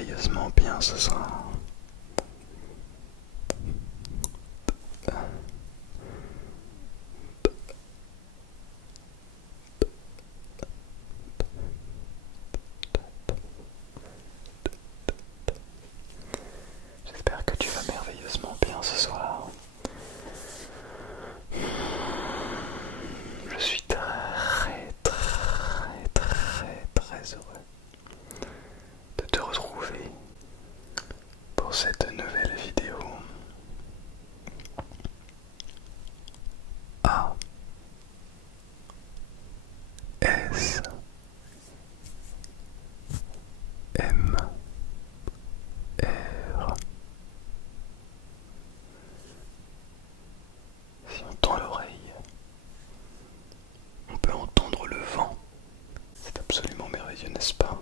merveilleusement bien ce soir. J'espère que tu vas merveilleusement bien ce soir. Je suis très heureux de te retrouver pour cette nouvelle vidéo. A S M R. Si on tend l'oreille, on peut entendre le vent. C'est absolument merveilleux, n'est-ce pas?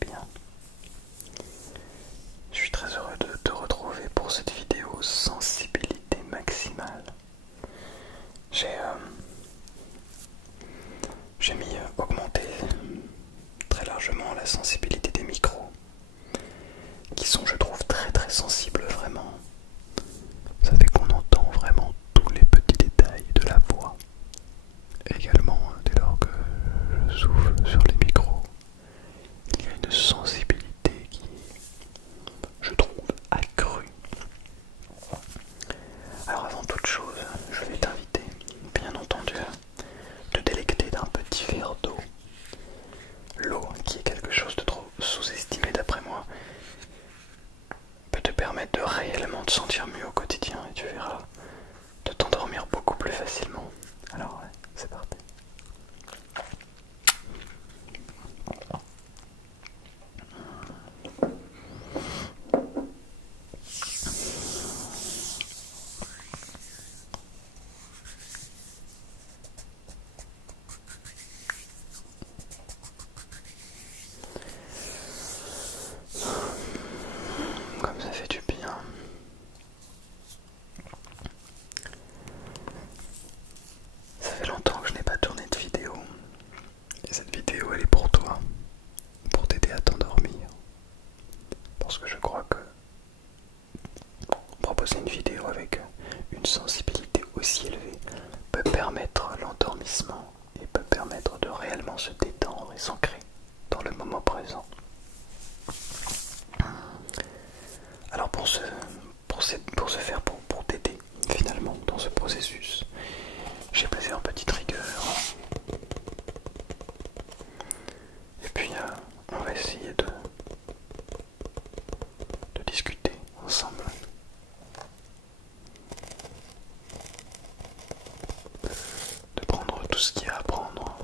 Bien. Je suis très heureux de te retrouver pour cette vidéo sensibilité maximale. J'ai mis augmenter très largement la sensibilité des micros, qui sont, je trouve, très sensibles vraiment. Ça fait qu'on entend vraiment tous les petits détails de la voix. Et également, dès lors que je souffle sur les micros, il y a une sensibilité qui, je trouve, accrue. Alors avant toute chose, je vais t'inviter, bien entendu, à te délecter d'un petit verre d'eau. L'eau, qui est quelque chose de trop sous-estimé d'après moi, peut te permettre de réellement te sentir mieux au quotidien et tu verras de t'endormir beaucoup plus facilement. Alors ouais, c'est parti. Comme ça fait du bien. Ça fait longtemps que je n'ai pas tourné de vidéo. Et cette vidéo, elle est pour toi. Pour t'aider à t'endormir. Parce que je crois que proposer une vidéo avec une sensibilité aussi élevée peut permettre l'endormissement et peut permettre de réellement se détendre et s'ancrer dans le moment présent. Alors pour ce faire, pour t'aider finalement dans ce processus, j'ai plusieurs petites rigueurs. Et puis on va essayer de discuter ensemble. De prendre tout ce qu'il y a à prendre.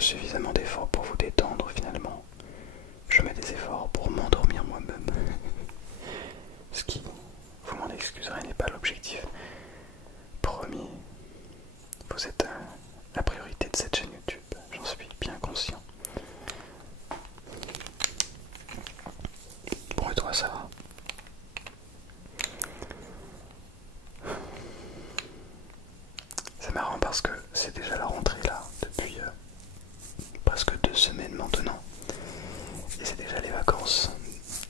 suffisamment d'efforts pour vous détendre finalement. Je mets des efforts pour m'endormir moi-même. Ce qui, vous m'en excuserez, n'est pas l'objectif premier. Vous êtes la priorité de cette chaîne YouTube, j'en suis bien conscient. Bon, et toi, ça va? C'est marrant parce que c'est déjà la rentrée là, depuis presque 2 semaines maintenant. Et c'est déjà les vacances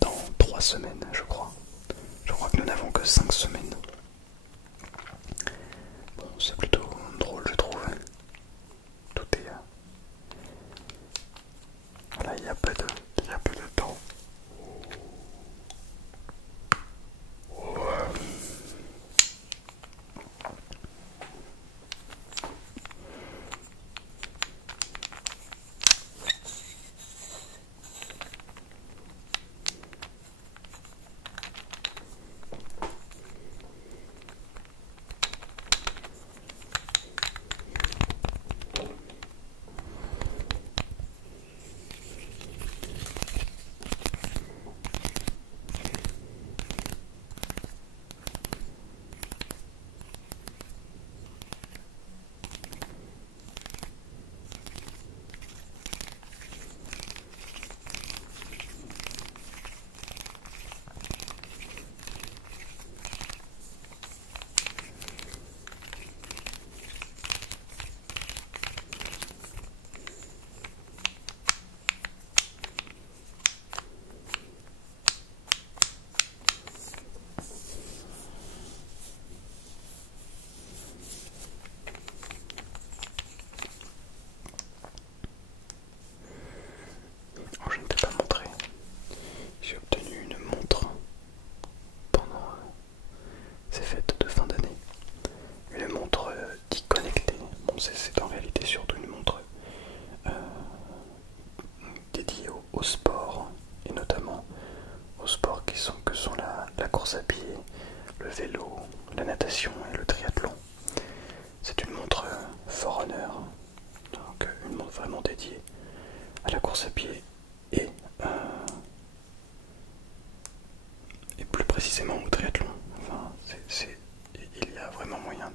dans 3 semaines, je crois. Je crois que nous n'avons que 5 semaines. Bon, c'est plutôt drôle, je trouve. Tout est... Voilà, il y a peu de temps. Oh, je ne t'ai pas montré. J'ai obtenu une montre pendant ces fêtes de fin d'année. Une montre dite connectée. Bon, c'est en réalité surtout une montre dédiée au sport, et notamment aux sports que sont la course à pied, le vélo, la natation et le triathlon. C'est une montre Forerunner, donc une montre vraiment dédiée à la course à pied et, et plus précisément au triathlon. Enfin, il y a vraiment moyen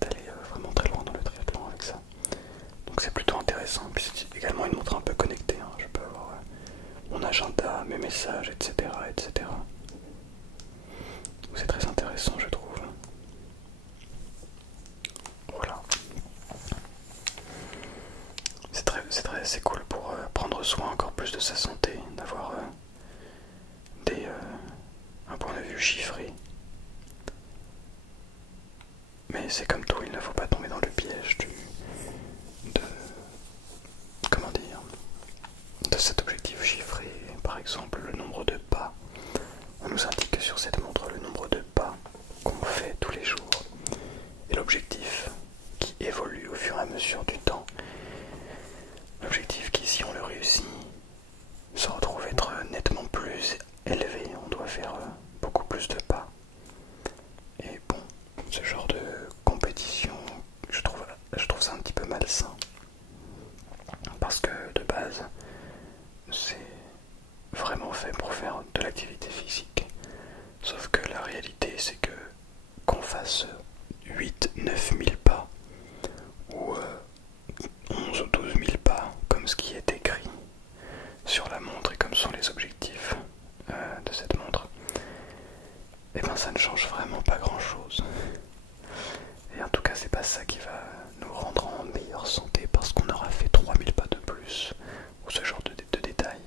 d'aller vraiment très loin dans le triathlon avec ça. Donc c'est plutôt intéressant. Puis c'est également une montre un peu connectée. Hein. Je peux avoir mon agenda, mes messages, etc. etc. C'est très intéressant, je trouve. Voilà. C'est cool pour prendre soin encore plus de sa santé, d'avoir un point de vue chiffré. Mais c'est comme tout, il ne faut pas tomber dans le piège de comment dire, de cet objectif chiffré. Par exemple, le nombre de pas. On nous indique sur cette montre le nombre de pas qu'on fait tous les jours. Et l'objectif qui évolue au fur et à mesure du temps. L'objectif qui, si on le réussit, se retrouve être nettement plus élevé. On doit faire beaucoup plus de pas. Et bon, ce genre de compétition, je trouve ça un petit peu malsain. Parce que de base, c'est vraiment fait pour faire de l'activité physique. Sauf que la réalité, c'est que qu'on fasse 8 ou 9 000 pas ou 11 ou 12 000 pas, comme ce qui est écrit sur la montre et comme sont les objectifs de cette montre, et ben ça ne change vraiment pas grand chose. Et en tout cas, c'est pas ça qui va nous rendre en meilleure santé parce qu'on aura fait 3000 pas de plus ou ce genre de détails.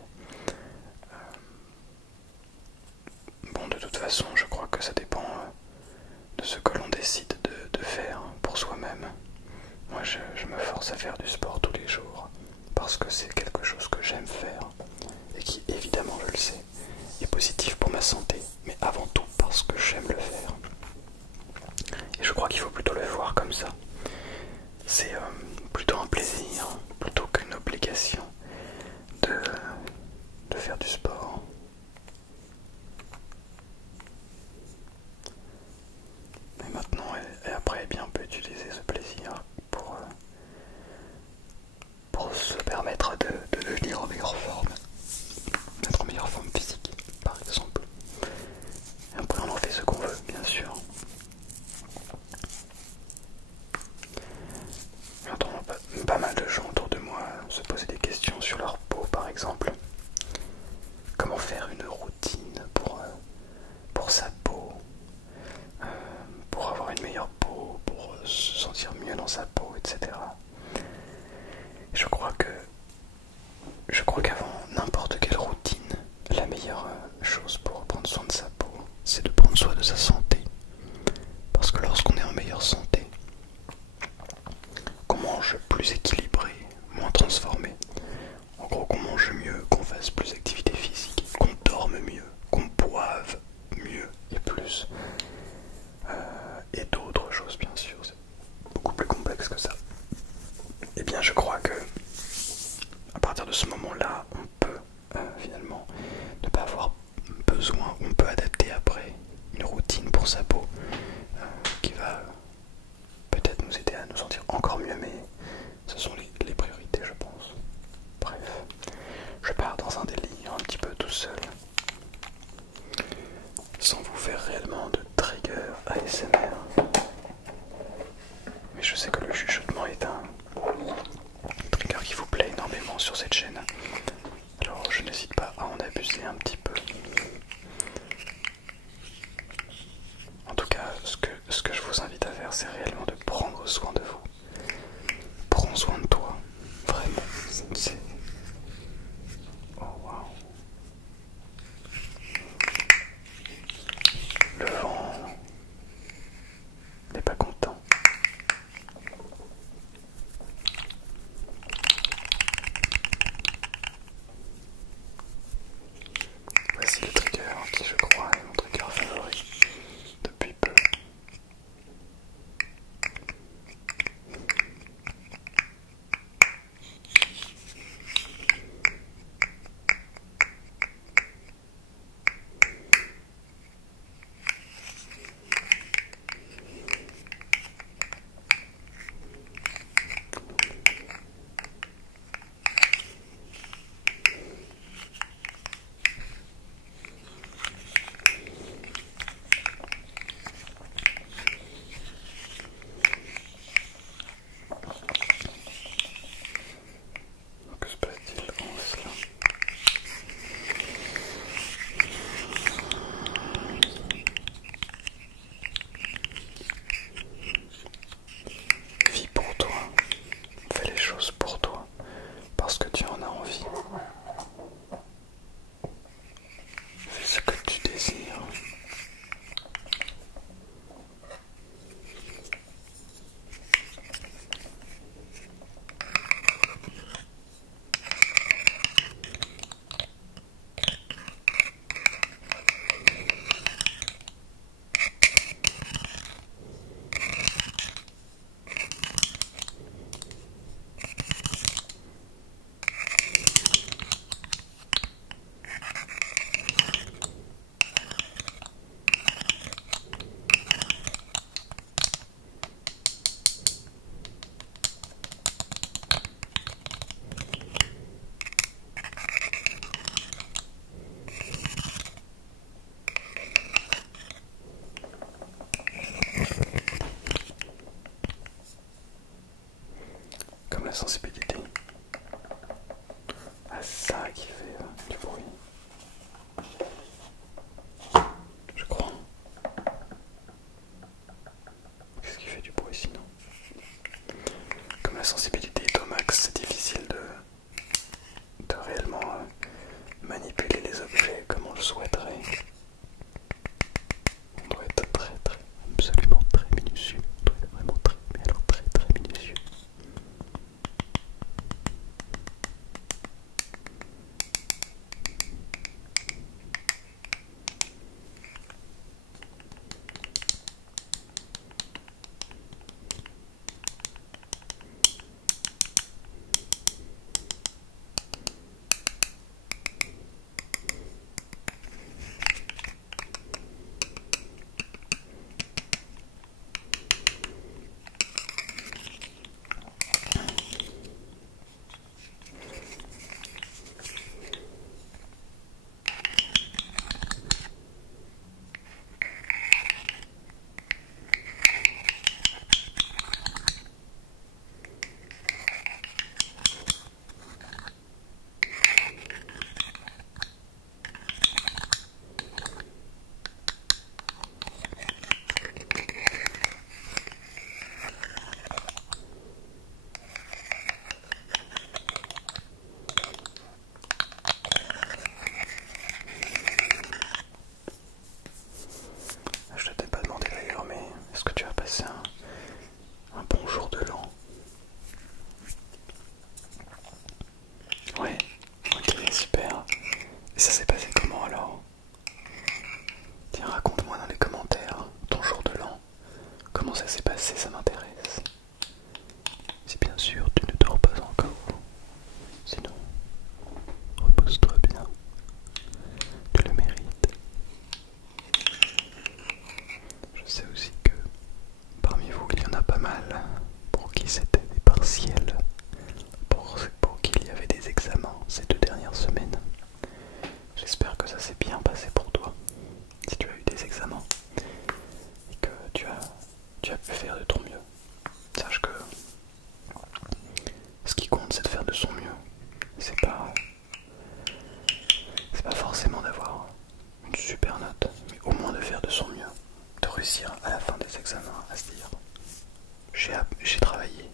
Bon, de toute façon, je crois que ça dépend de ce que l'on décide de faire pour soi-même. Moi, je me force à faire du sport tous les jours parce que c'est quelque chose que j'aime faire et qui, évidemment, je le sais, est positif pour ma santé, mais avant tout parce que j'aime le faire. Et je crois qu'il faut plutôt le voir comme ça. C'est plutôt un plaisir, plutôt qu'une obligation de faire du sport. Et maintenant, et après, eh bien, on peut utiliser ce plaisir pour encore mieux, mais ce sont les priorités, je pense. Bref, je pars dans un délire un petit peu tout seul, sans vous faire réellement de trigger ASMR. Mais je sais que le chuchotement est un trigger qui vous plaît énormément sur cette chaîne. Alors je n'hésite pas à en abuser un petit peu. En tout cas, ce que je vous invite à faire, c'est réellement de prendre soin de vous. Prends soin de toi. Vraiment. C'est... Oh waouh. Le vent n'est pas content. Voici le trigger qui, je crois, est mon trigger favori depuis peu. Que se passe-t-il en cela? Vis pour toi, fais les choses pour toi, parce que tu en as envie. Fais ce que tu désires. Comme la sensibilité à ça qui fait du bruit, je crois. Qu'est-ce qui fait du bruit sinon? Comme la sensibilité est au max, c'est difficile de réellement manipuler les objets comme on le souhaiterait. On doit être absolument très minutieux. On doit être vraiment mais alors très minutieux. j'ai travaillé,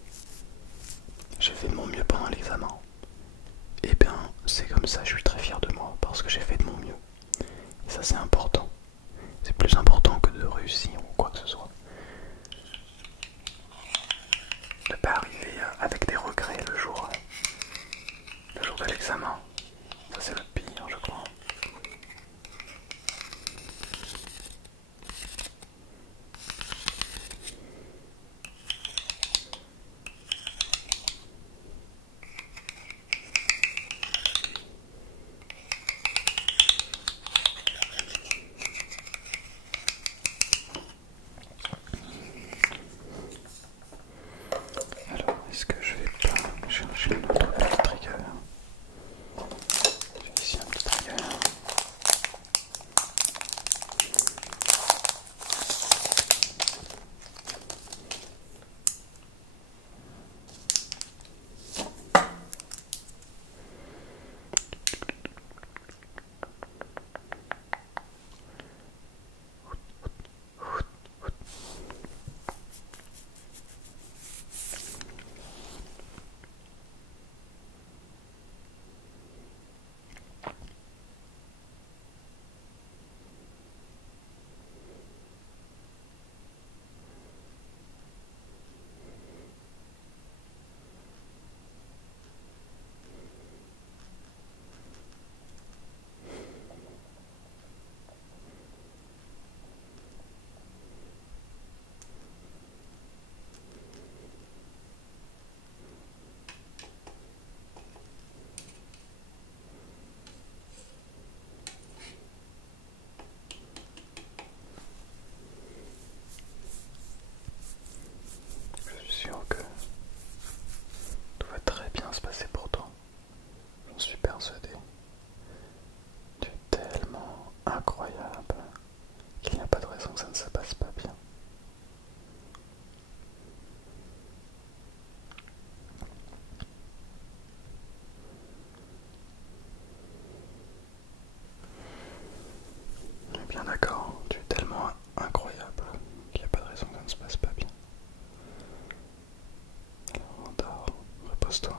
j'ai fait de mon mieux pendant l'examen. Et bien c'est comme ça, je suis très fier de moi parce que j'ai fait de mon mieux. Et ça c'est important. C'est plus important que de réussir ou quoi que ce soit. Ne pas arriver avec des regrets le jour de l'examen. Ça c'est le pire, je crois. Alors, est-ce que je vais pas chercher un autre petit trigger? J'ai ici un petit trigger. Je suis sûr que tout va très bien se passer pour toi. J'en suis persuadé. Tu es tellement incroyable qu'il n'y a pas de raison que ça ne se passe pas bien. Bien d'accord, tu es tellement incroyable qu'il n'y a pas de raison que ça ne se passe pas bien. Alors, dors, repose-toi.